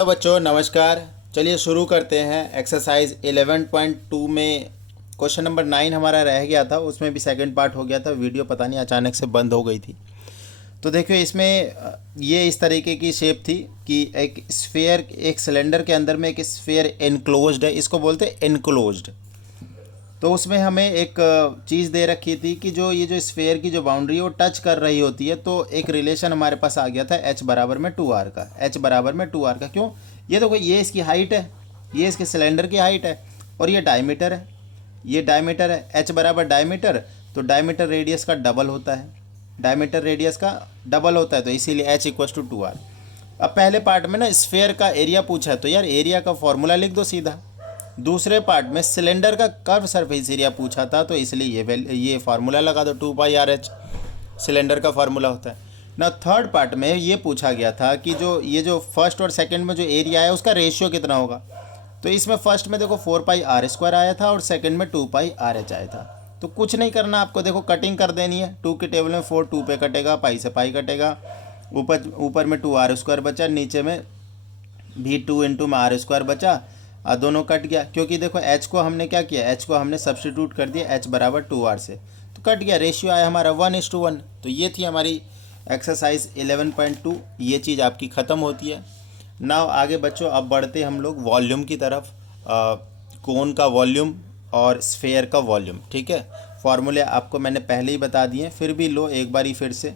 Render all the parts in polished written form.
तो बच्चों नमस्कार। चलिए शुरू करते हैं। एक्सरसाइज 11.2 में क्वेश्चन नंबर 9 हमारा रह गया था, उसमें भी सेकंड पार्ट हो गया था। वीडियो पता नहीं अचानक से बंद हो गई थी। तो देखियो इसमें ये इस तरीके की शेप थी कि एक स्फेयर, एक सिलेंडर के अंदर में एक स्फेयर एनक्लोज्ड है, इसको बोलते हैं एनक्लोज्ड। तो उसमें हमें एक चीज़ दे रखी थी कि जो ये जो स्फेयर की जो बाउंड्री है वो टच कर रही होती है। तो एक रिलेशन हमारे पास आ गया था h बराबर में 2r का। h बराबर में 2r का क्यों? ये देखो, ये इसकी हाइट है, ये इसके सिलेंडर की हाइट है, और ये डायमीटर है, ये डायमीटर है। h बराबर डायमीटर, तो डायमीटर रेडियस का डबल होता है, डायमीटर रेडियस का डबल होता है, तो इसीलिए h इक्वस टू 2r। अब पहले पार्ट में ना स्फेयर का एरिया पूछा है, तो यार एरिया का फॉर्मूला लिख दो सीधा। दूसरे पार्ट में सिलेंडर का कर्व सरफेस एरिया पूछा था, तो इसलिए ये फार्मूला लगा दो, 2πRh सिलेंडर का फार्मूला होता है ना। थर्ड पार्ट में ये पूछा गया था कि जो ये जो फर्स्ट और सेकंड में जो एरिया है उसका रेशियो कितना होगा। तो इसमें फर्स्ट में देखो 4πr² आया था और सेकंड में 2πRh आया था। तो कुछ नहीं करना आपको, देखो कटिंग कर देनी है। 2 के टेबल में 4 2 पे कटेगा, पाई से पाई कटेगा, ऊपर ऊपर में 2r² बचा, नीचे में भी 2 इंटू में r² बचा, दोनों कट गया। क्योंकि देखो h को हमने क्या किया, h को हमने सब्सटीट्यूट कर दिया h बराबर 2r से, तो कट गया। रेशियो आया हमारा 1:1। तो ये थी हमारी एक्सरसाइज 11.2। ये चीज़ आपकी ख़त्म होती है। नाउ आगे बच्चों अब बढ़ते हम लोग वॉल्यूम की तरफ। कोन का वॉल्यूम और स्फेयर का वॉल्यूम, ठीक है। फॉर्मूले आपको मैंने पहले ही बता दिए, फिर भी लो एक बारी फिर से।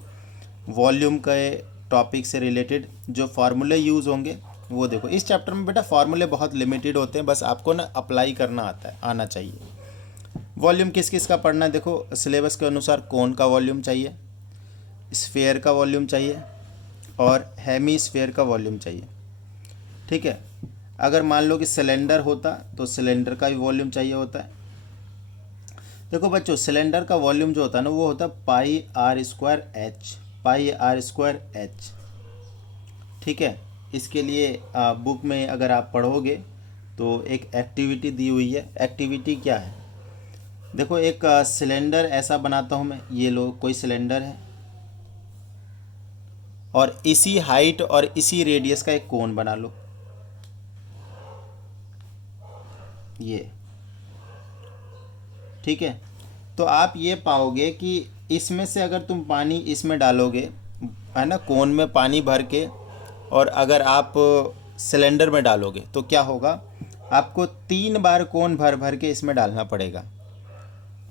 वॉल्यूम के टॉपिक से रिलेटेड जो फार्मूले यूज़ होंगे वो देखो। इस चैप्टर में बेटा फार्मूले बहुत लिमिटेड होते हैं, बस आपको ना अप्लाई करना आना चाहिए। वॉल्यूम किस किस का पढ़ना है देखो, सिलेबस के अनुसार कोन का वॉल्यूम चाहिए, स्फेयर का वॉल्यूम चाहिए, और हेमी स्फेयर का वॉल्यूम चाहिए, ठीक है। अगर मान लो कि सिलेंडर होता तो सिलेंडर का भी वॉल्यूम चाहिए होता है। देखो बच्चों, सिलेंडर का वॉल्यूम जो होता है ना वो होता है πr²h, πr²h, ठीक है। इसके लिए बुक में अगर आप पढ़ोगे तो एक एक्टिविटी दी हुई है। एक्टिविटी क्या है देखो, एक सिलेंडर ऐसा बनाता हूँ मैं, ये लो कोई सिलेंडर है, और इसी हाइट और इसी रेडियस का एक कोन बना लो, ये, ठीक है। तो आप ये पाओगे कि इसमें से अगर तुम पानी इसमें डालोगे, है ना, कोन में पानी भर के, और अगर आप सिलेंडर में डालोगे तो क्या होगा, आपको 3 बार कोन भर भर के इसमें डालना पड़ेगा।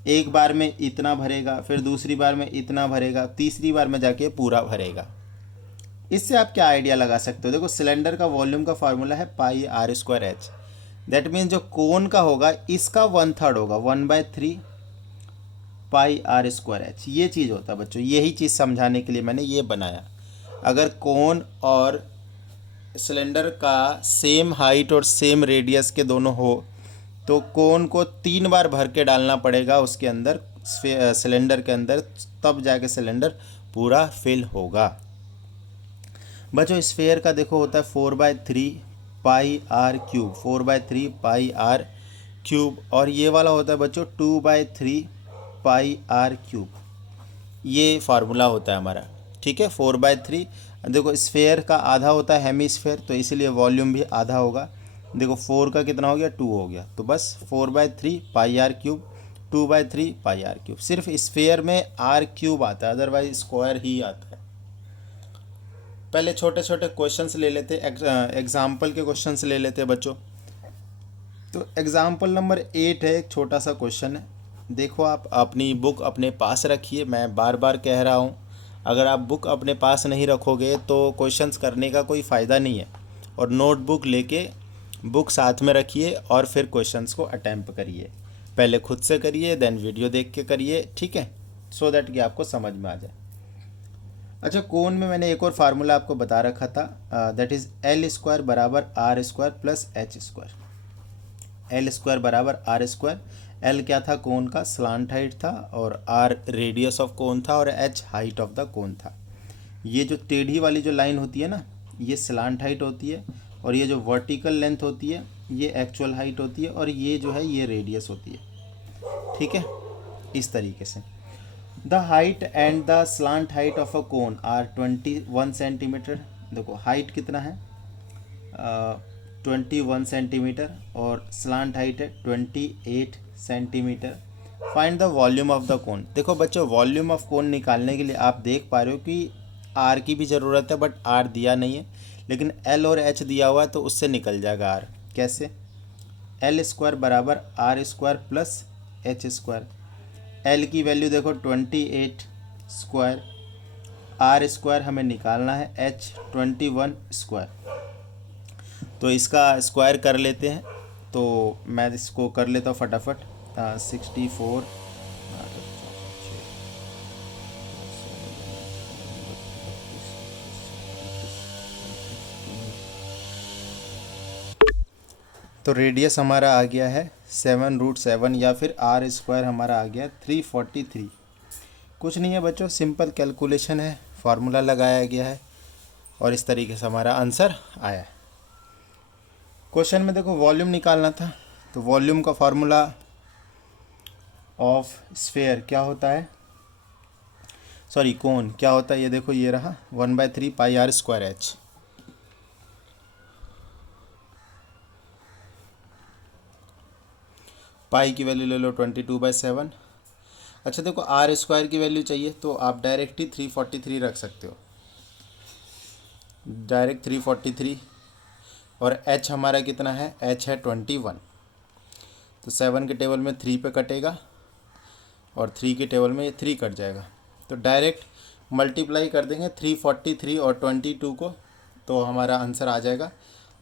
एक बार में इतना भरेगा, फिर दूसरी बार में इतना भरेगा, तीसरी बार में जाके पूरा भरेगा। इससे आप क्या आइडिया लगा सकते हो, देखो सिलेंडर का वॉल्यूम का फार्मूला है πr²h। दैट मीन्स जो कोन का होगा इसका 1/3 होगा, 1/3 πr²h। ये चीज़ होता है बच्चों, यही चीज़ समझाने के लिए मैंने ये बनाया। अगर कोन और सिलेंडर का सेम हाइट और सेम रेडियस के दोनों हो तो कोन को 3 बार भर के डालना पड़ेगा उसके अंदर, सिलेंडर के अंदर, तब जाके सिलेंडर पूरा फिल होगा। बच्चों स्फेयर का देखो होता है 4/3 πr³, 4/3 πr³, और ये वाला होता है बच्चों 2/3 πr³। ये फार्मूला होता है हमारा, ठीक है। 4/3 देखो, स्फेयर का आधा होता है हेमी स्फेयर, तो इसीलिए वॉल्यूम भी आधा होगा। देखो 4 का कितना हो गया, 2 हो गया, तो बस 4/3 πr³, 2/3 πr³। सिर्फ स्फेयर में r³ आता है, अदरवाइज स्क्वायर ही आता है। पहले छोटे छोटे क्वेश्चंस ले लेते, एग्जाम्पल के क्वेश्चंस ले लेते बच्चों। तो एग्जाम्पल नंबर 8 है, एक छोटा सा क्वेश्चन है। देखो आप अपनी बुक अपने पास रखिए, मैं बार बार कह रहा हूँ, अगर आप बुक अपने पास नहीं रखोगे तो क्वेश्चंस करने का कोई फ़ायदा नहीं है। और नोटबुक लेके बुक साथ में रखिए और फिर क्वेश्चंस को अटैम्प्ट करिए। पहले खुद से करिए, देन वीडियो देख के करिए, ठीक है, सो दैट कि आपको समझ में आ जाए। अच्छा, कोन में मैंने एक और फार्मूला आपको बता रखा था, दैट इज़ L² बराबर r² प्लस h²। L² बराबर r²। L क्या था, कोन का स्लांट हाइट था, और r रेडियस ऑफ कोन था, और h हाइट ऑफ द कोन था। ये जो टेढ़ी वाली जो लाइन होती है ना, ये स्लांट हाइट होती है, और ये जो वर्टिकल लेंथ होती है ये एक्चुअल हाइट होती है, और ये जो है ये रेडियस होती है, ठीक है। इस तरीके से the height and the slant height of a cone are 21 centimetre. देखो हाइट कितना है, 21 सेंटीमीटर और स्लांट हाइट है 28 centimetre. Find the volume of the cone. देखो बच्चों, वॉल्यूम ऑफ कोन निकालने के लिए आप देख पा रहे हो कि आर की भी ज़रूरत है, बट आर दिया नहीं है, लेकिन एल और एच दिया हुआ है, तो उससे निकल जाएगा आर। कैसे? एल स्क्वायर बराबर R square plus H square. L की वैल्यू देखो 28 स्क्वायर, आर स्क्वायर हमें निकालना है, एच 21 स्क्वायर। तो इसका स्क्वायर कर लेते हैं, तो मैं इसको कर लेता हूँ फटाफट। 64 तो रेडियस हमारा आ गया है 7√7, या फिर आर स्क्वायर हमारा आ गया 343। कुछ नहीं है बच्चों, सिंपल कैलकुलेशन है, फार्मूला लगाया गया है और इस तरीके से हमारा आंसर आया है। क्वेश्चन में देखो वॉल्यूम निकालना था, तो वॉल्यूम का फार्मूला ऑफ स्फेयर क्या होता है, सॉरी कोन क्या होता है, ये देखो ये रहा 1/3 पाई आर स्क्वायर एच। पाई की वैल्यू ले लो 22/7। अच्छा देखो, आर स्क्वायर की वैल्यू चाहिए तो आप डायरेक्ट ही 343 रख सकते हो, डायरेक्ट 343। और एच हमारा कितना है, एच है 21, तो 7 के टेबल में 3 पे कटेगा और 3 के टेबल में ये 3 कट जाएगा, तो डायरेक्ट मल्टीप्लाई कर देंगे 343 और 22 को, तो हमारा आंसर आ जाएगा।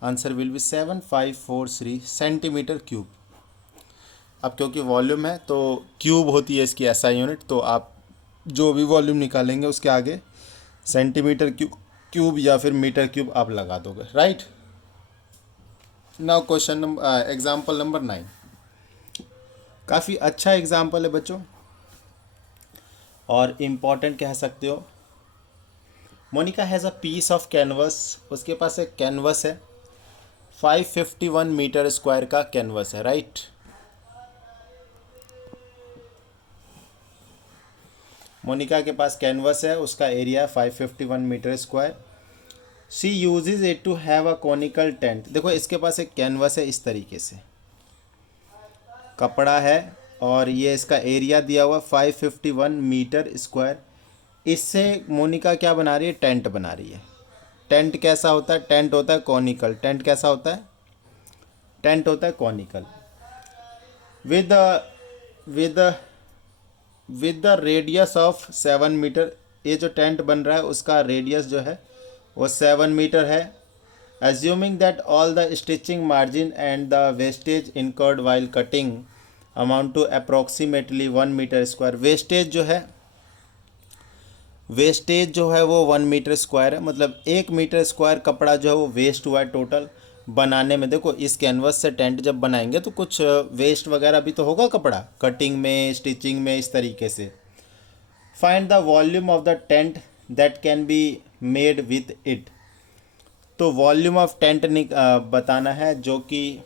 Answer will be 7543 centimetre cube. अब क्योंकि वॉल्यूम है तो क्यूब होती है इसकी एसआई यूनिट, तो आप जो भी वॉल्यूम निकालेंगे उसके आगे सेंटीमीटर क्यूब या फिर मीटर क्यूब आप लगा दोगे, right. Now question number example number 9। काफ़ी अच्छा एग्जाम्पल है बच्चों और इम्पॉर्टेंट कह सकते हो। Monica has a piece of canvas, उसके पास एक कैनवस है, 551 मीटर स्क्वायर का कैनवस है, राइट। मोनिका के पास कैनवस है, उसका area 551 metre square. She uses it to have a conical tent. देखो इसके पास एक कैनवस है, इस तरीके से कपड़ा है और ये इसका एरिया दिया हुआ 551 मीटर स्क्वायर। इससे मोनिका क्या बना रही है, टेंट बना रही है। टेंट कैसा होता है, टेंट होता है कॉनिकल। टेंट कैसा होता है, टेंट होता है conical with with with the radius of 7 metre. ये जो टेंट बन रहा है उसका रेडियस जो है वो 7 मीटर है। Assuming that all the stitching margin and the wastage incurred while cutting amount to approximately 1 metre square. Wastage जो है वो 1 मीटर स्क्वायर है, मतलब 1 मीटर स्क्वायर कपड़ा जो है वो वेस्ट हुआ है टोटल बनाने में। देखो इस कैनवस से टेंट जब बनाएंगे तो कुछ वेस्ट वगैरह भी तो होगा कपड़ा, कटिंग में, स्टिचिंग में, इस तरीके से। Find the volume of the tent that can be made with it. तो वॉल्यूम ऑफ टेंट बताना है जो कि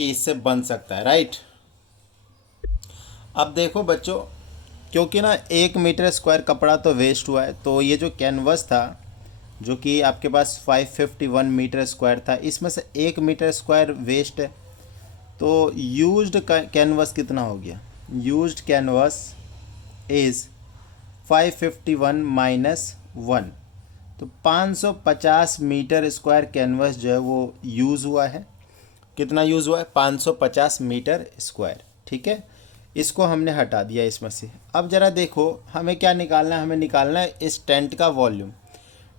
इससे बन सकता है, राइट। अब देखो बच्चों, क्योंकि ना 1 मीटर स्क्वायर कपड़ा तो वेस्ट हुआ है, तो ये जो कैनवस था जो कि आपके पास 551 मीटर स्क्वायर था, इसमें से 1 मीटर स्क्वायर वेस्ट है, तो यूज्ड कैनवस कितना हो गया। यूज्ड कैनवस इज़ 551 माइनस 1, तो 550 मीटर स्क्वायर कैनवस जो है वो यूज़ हुआ है। कितना यूज़ हुआ है, 550 मीटर स्क्वायर, ठीक है। इसको हमने हटा दिया इसमें से। अब ज़रा देखो हमें क्या निकालना है, हमें निकालना है इस टेंट का वॉल्यूम।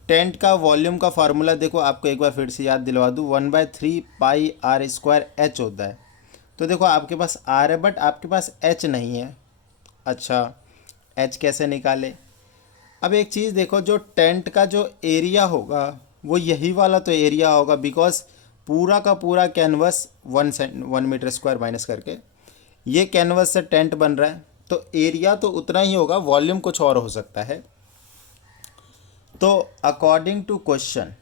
टेंट का वॉल्यूम का फार्मूला देखो, आपको एक बार फिर से याद दिलवा दूँ, 1/3 पाई आर स्क्वायर एच होता है। तो देखो आपके पास आर है बट आपके पास एच नहीं है। अच्छा, एच कैसे निकाले। अब एक चीज़ देखो, जो टेंट का जो एरिया होगा वो यही वाला तो एरिया होगा, बिकॉज पूरा का पूरा कैनवस 1 मीटर स्क्वायर माइनस करके ये कैनवस से टेंट बन रहा है, तो एरिया तो उतना ही होगा, वॉल्यूम कुछ और हो सकता है। तो according to question,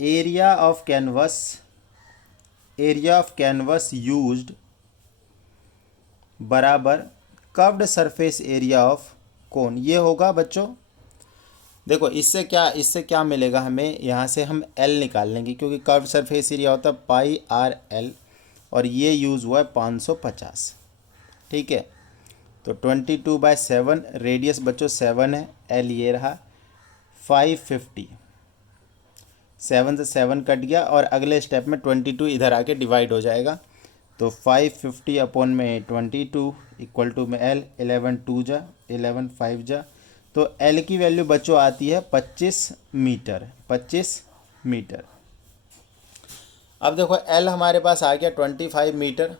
area of canvas used बराबर curved surface area of cone. ये होगा बच्चों देखो इससे क्या मिलेगा हमें, यहाँ से हम एल निकाल लेंगे क्योंकि कर्व सरफेस एरिया होता है पाई आर एल, और ये यूज़ हुआ है 550। ठीक है, तो 22/7, रेडियस बच्चों 7 है, एल ये रहा 550। 7 से 7 कट गया और अगले स्टेप में 22 इधर आके डिवाइड हो जाएगा, तो 550 अपॉन में 22 इक्वल टू में एल, 11 2 जा 11 5 जा, तो एल की वैल्यू बच्चों आती है 25 मीटर। 25 मीटर। अब देखो एल हमारे पास आ गया 25 मीटर।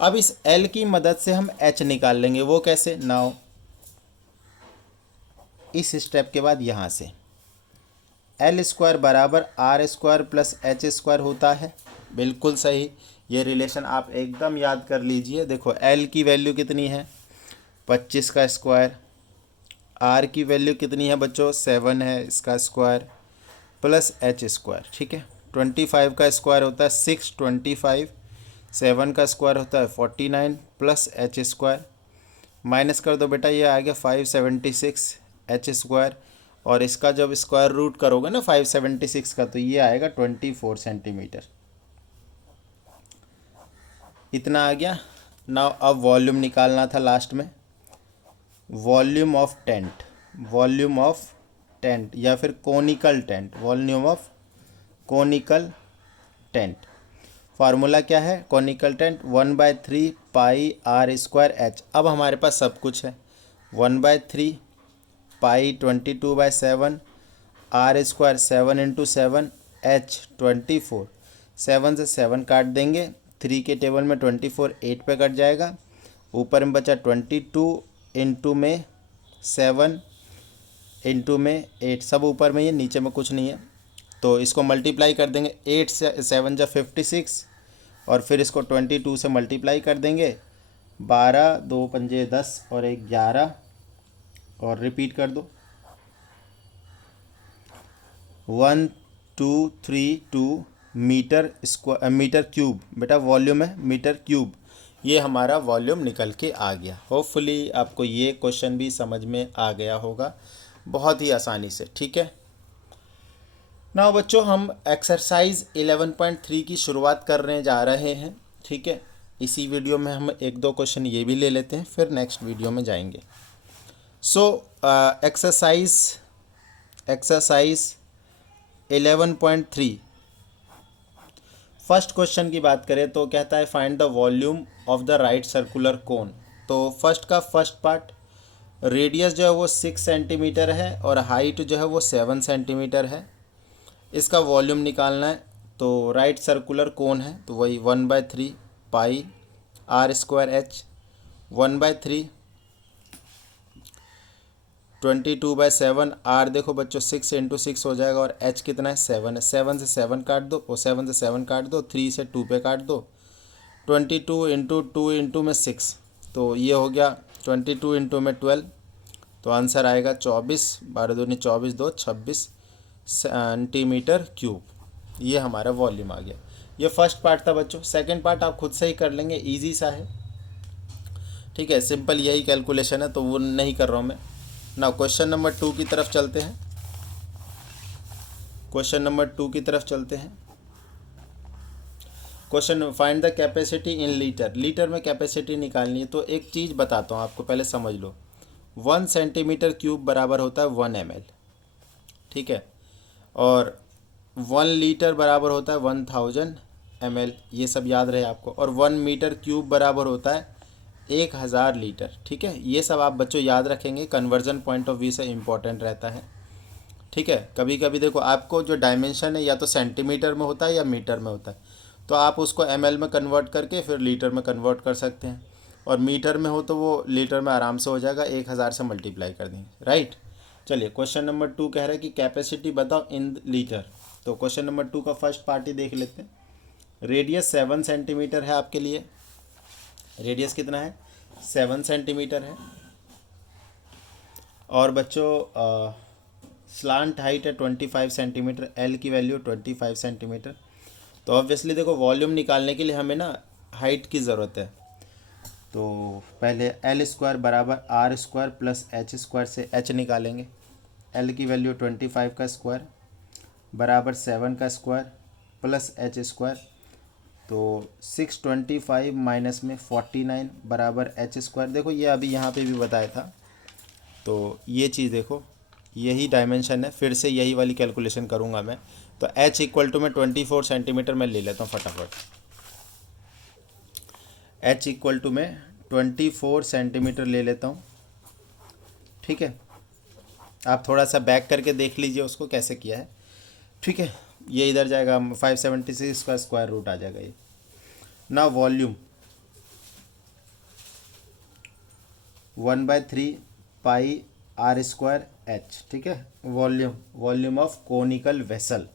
अब इस एल की मदद से हम एच निकाल लेंगे। वो कैसे? नाउ इस स्टेप के बाद यहाँ से एल स्क्वायर बराबर R square plus H square होता है। बिल्कुल सही, ये रिलेशन आप एकदम याद कर लीजिए। देखो एल की वैल्यू कितनी है 25 का स्क्वायर, आर की वैल्यू कितनी है बच्चों 7 है इसका स्क्वायर, प्लस एच स्क्वायर। ठीक है, 25 का स्क्वायर होता है 625, 7 का स्क्वायर होता है 49 प्लस एच स्क्वायर, माइनस कर दो बेटा, ये आ गया 576 एच स्क्वायर, और इसका जब स्क्वायर रूट करोगे ना 576 का, तो ये आएगा 24 सेंटीमीटर। इतना आ गया। नाउ अब वॉल्यूम निकालना था लास्ट में, volume of tent, volume of tent या फिर conical tent, volume of conical tent. Formula क्या है conical tent? 1/3 pi are square H. अब हमारे पास सब कुछ है, 1/3 pi 22/7, R square 7 into 7, H 24, 7 से 7 काट देंगे, 3 के टेबल में 24 8 पे कट जाएगा, ऊपर में बचा 22 इंटू में 7 इंटू में 8, सब ऊपर में, ये नीचे में कुछ नहीं है, तो इसको मल्टीप्लाई कर देंगे, 8 से 7 जा 56, और फिर इसको 22 से मल्टीप्लाई कर देंगे, 12 2 पंजे 10 और 1 11, और रिपीट कर दो 1232 मीटर स्क्वायर, मीटर क्यूब बेटा वॉल्यूम है, मीटर क्यूब। ये हमारा वॉल्यूम निकल के आ गया। होपफुली आपको ये क्वेश्चन भी समझ में आ गया होगा बहुत ही आसानी से। ठीक है, ना बच्चों हम एक्सरसाइज 11.3 की शुरुआत करने जा रहे हैं। ठीक है, इसी वीडियो में हम 1-2 क्वेश्चन ये भी ले लेते हैं, फिर नेक्स्ट वीडियो में जाएंगे। सो एक्सरसाइज 11.3 फर्स्ट क्वेश्चन की बात करें तो कहता है find the volume of the right circular cone. तो फर्स्ट का फर्स्ट पार्ट, रेडियस जो है वो 6 सेंटीमीटर है और हाइट जो है वो 7 सेंटीमीटर है। इसका वॉल्यूम निकालना है, तो राइट सर्कुलर कोन है तो वही 1/3 pi are square H, 1/3 22/7, are देखो बच्चों 6 इंटू 6 हो जाएगा, और एच कितना है 7 है, 7 से 7 काट दो, और 7 से 7 काट दो, 3 से 2 पे काट दो, 22 इंटू 2 इंटू में 6, तो ये हो गया 22 इंटू में 12, तो आंसर आएगा 24, 12 दूनी 24, 2 26 सेंटीमीटर क्यूब। ये हमारा वॉल्यूम आ गया। ये फर्स्ट पार्ट था बच्चों। सेकंड पार्ट आप खुद से ही कर लेंगे, इजी सा है। ठीक है, सिंपल यही कैलकुलेशन है, तो वो नहीं कर रहा हूँ मैं ना। क्वेश्चन नंबर 2 की तरफ चलते हैं, क्वेश्चन नंबर 2 की तरफ चलते हैं। Question find the capacity in litre, litre में कैपेसिटी निकालनी है। तो एक चीज़ बताता हूँ आपको, पहले समझ लो। 1 सेंटीमीटर क्यूब बराबर होता है 1 ml। ठीक है, और 1 लीटर बराबर होता है 1000 ml, ये सब याद रहे आपको। और 1 मीटर क्यूब बराबर होता है 1000 लीटर। ठीक है, ये सब आप बच्चों याद रखेंगे, कन्वर्जन पॉइंट ऑफ व्यू से इम्पॉर्टेंट रहता है। ठीक है, कभी कभी देखो आपको जो डायमेंशन है या तो सेंटीमीटर में होता है या मीटर में होता है, तो आप उसको ml में कन्वर्ट करके फिर लीटर में कन्वर्ट कर सकते हैं, और मीटर में हो तो वो लीटर में आराम से हो जाएगा, 1000 से मल्टीप्लाई कर देंगे। राइट, चलिए क्वेश्चन नंबर 2 कह रहा है कि कैपेसिटी बताओ इन लीटर। तो क्वेश्चन नंबर 2 का फर्स्ट पार्ट ही देख लेते हैं। रेडियस 7 सेंटीमीटर है आपके लिए, रेडियस कितना है 7 सेंटीमीटर है, और बच्चों स्लांट हाइट है 25 सेंटीमीटर, एल की वैल्यू 25 सेंटीमीटर। तो ऑब्वियसली देखो वॉल्यूम निकालने के लिए हमें ना हाइट की ज़रूरत है, तो पहले एल स्क्वायर बराबर R square plus H square से एच निकालेंगे। एल की वैल्यू 25 का स्क्वायर बराबर 7 का स्क्वायर प्लस एच स्क्वायर। तो 625 माइनस में 49 बराबर एच स्क्वायर। देखो ये अभी यहाँ पे भी बताया था, तो ये चीज़ देखो यही डायमेंशन है, फिर से यही वाली कैलकुलेशन करूँगा मैं। तो h इक्वल टू में 24 सेंटीमीटर मैं ले लेता हूँ फटाफट। h इक्वल टू में 24 सेंटीमीटर ले लेता हूँ, ठीक है। आप थोड़ा सा बैक करके देख लीजिए उसको कैसे किया है, ठीक है। ये इधर जाएगा 576 का स्क्वायर रूट आ जाएगा ये। ना volume 1/3 pi are square h, ठीक है। वॉल्यूम ऑफ कोनिकल वेसल,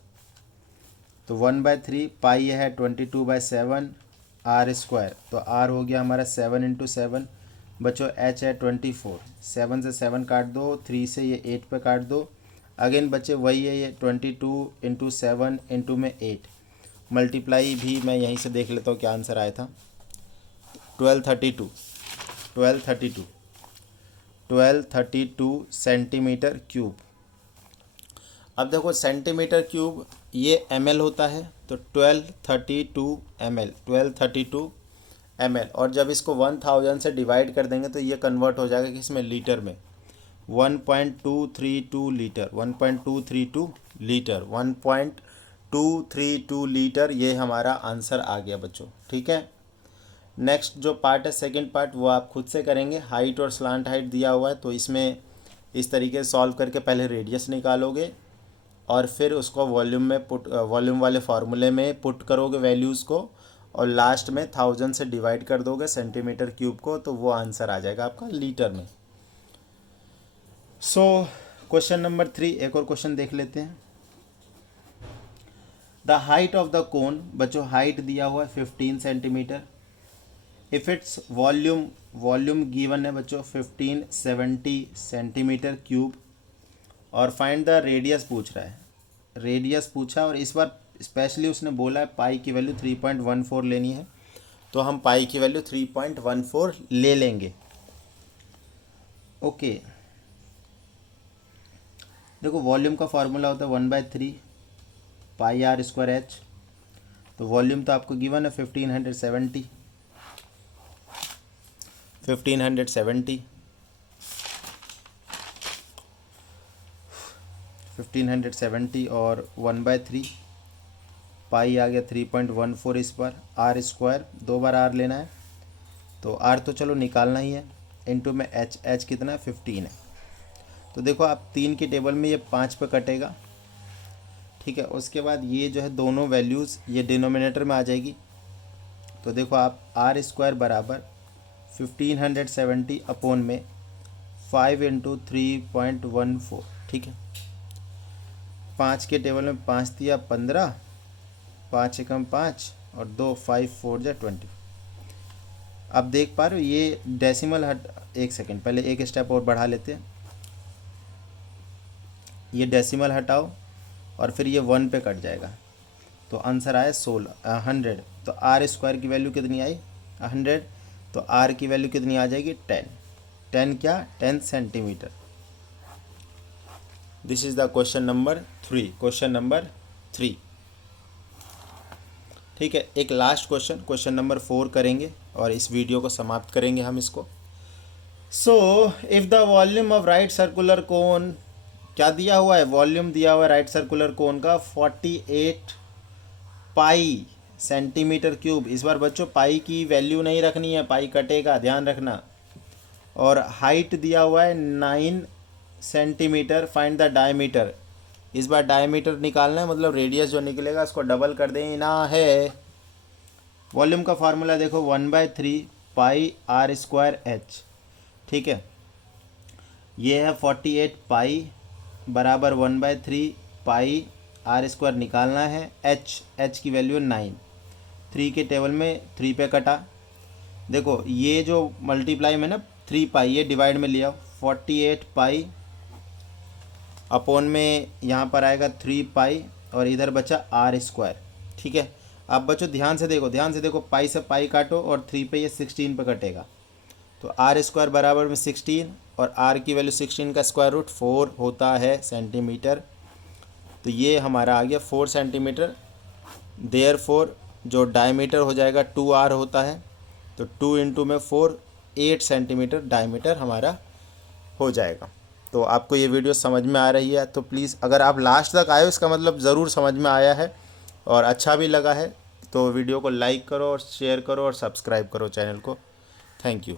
तो 1/3 पाई है 22/7 आर स्क्वायर, तो आर हो गया हमारा 7 इंटू 7। बच्चों एच है 24, 7 से 7 काट दो, 3 से ये 8 पे काट दो। अगेन बच्चे वही है, ये 22 इंटू 7 इंटू में 8। मल्टीप्लाई भी मैं यहीं से देख लेता हूँ क्या आंसर आया था। 1232 सेंटीमीटर क्यूब। अब देखो सेंटीमीटर क्यूब ये ml होता है, तो 1232 ml। और जब इसको 1000 से डिवाइड कर देंगे तो ये कन्वर्ट हो जाएगा किसमें, लीटर में। 1.232 लीटर, 1.232 लीटर ये हमारा आंसर आ गया बच्चों, ठीक है। नेक्स्ट जो पार्ट है सेकंड पार्ट, वो आप खुद से करेंगे। हाइट और स्लांट हाइट दिया हुआ है, तो इसमें इस तरीके से सॉल्व करके पहले रेडियस निकालोगे और फिर उसको वॉल्यूम वाले फार्मूले में पुट करोगे वैल्यूज़ को, और लास्ट में 1000 से डिवाइड कर दोगे सेंटीमीटर क्यूब को, तो वो आंसर आ जाएगा आपका लीटर में। सो क्वेश्चन नंबर 3, एक और क्वेश्चन देख लेते हैं। द हाइट ऑफ द कोन, बच्चों हाइट दिया हुआ है 15 centimetre. If its volume given है बच्चों 1570 सेंटीमीटर क्यूब, और फाइंड द रेडियस पूछ रहा है। रेडियस पूछा और इस बार स्पेशली उसने बोला है पाई की वैल्यू 3.14 लेनी है, तो हम पाई की वैल्यू 3.14 ले लेंगे। ओके, देखो वॉल्यूम का फॉर्मूला होता है 1/3 पाई आर स्क्वायर एच। तो वॉल्यूम तो आपको गिवन है 1570 और 1/3 पाई आ गया 3.14। इस बार आर स्क्वायर, 2 बार आर लेना है, तो आर तो चलो निकालना ही है, इनटू में एच कितना है 15 है। तो देखो आप 3 की टेबल में ये 5 पे कटेगा, ठीक है। उसके बाद ये जो है दोनों वैल्यूज़ ये डिनोमिनेटर में आ जाएगी। तो देखो आप आर स्क्वायर बराबर 1570 अपॉन में 5 इंटू 3.14, ठीक है। 5 के टेबल में 5 दिया 15, 5 एकम 5 और 2 5 4 जा 20। अब देख पा रहे हो ये डेसिमल एक सेकेंड पहले एक स्टेप और बढ़ा लेते हैं। ये डेसिमल हटाओ और फिर ये 1 पे कट जाएगा, तो आंसर आया 100। तो आर स्क्वायर की वैल्यू कितनी आई 100, तो आर की वैल्यू कितनी आ जाएगी 10 क्या 10 centimetre. This is the question number 3। ठीक है, एक लास्ट क्वेश्चन नंबर 4 करेंगे और इस वीडियो को समाप्त करेंगे हम इसको। So if the volume of right circular cone, क्या दिया हुआ है, वॉल्यूम दिया हुआ है राइट सर्कुलर कोन का 48 पाई सेंटीमीटर क्यूब। इस बार बच्चों पाई की वैल्यू नहीं रखनी है, पाई कटेगा, ध्यान रखना। और हाइट दिया हुआ है 9 सेंटीमीटर। फाइंड द डायमीटर, इस बार डायमीटर निकालना है, मतलब रेडियस जो निकलेगा उसको डबल कर देना है। वॉल्यूम का फार्मूला देखो 1/3 पाई आर स्क्वायर एच, ठीक है। ये है 48 पाई बराबर 1/3 पाई आर स्क्वायर निकालना है। एच की वैल्यू 9, 3 के टेबल में 3 पे कटा। देखो ये जो मल्टीप्लाई में ना 3 पाई ये डिवाइड में लिया, 48 पाई अपॉन में यहाँ पर आएगा 3 पाई और इधर बचा आर स्क्वायर, ठीक है। अब बच्चों ध्यान से देखो पाई से पाई काटो और 3 पे ये 16 पे कटेगा, तो आर स्क्वायर बराबर में 16 और आर की वैल्यू 16 का स्क्वायर रूट 4 होता है सेंटीमीटर। तो ये हमारा आ गया 4 सेंटीमीटर। देयरफॉर जो डायमीटर हो जाएगा 2r होता है, तो 2 इंटू में 4 8 सेंटीमीटर डायमीटर हमारा हो जाएगा। तो आपको ये वीडियो समझ में आ रही है तो प्लीज़, अगर आप लास्ट तक आए हो इसका मतलब ज़रूर समझ में आया है और अच्छा भी लगा है, तो वीडियो को लाइक करो और शेयर करो और सब्सक्राइब करो चैनल को। Thank you.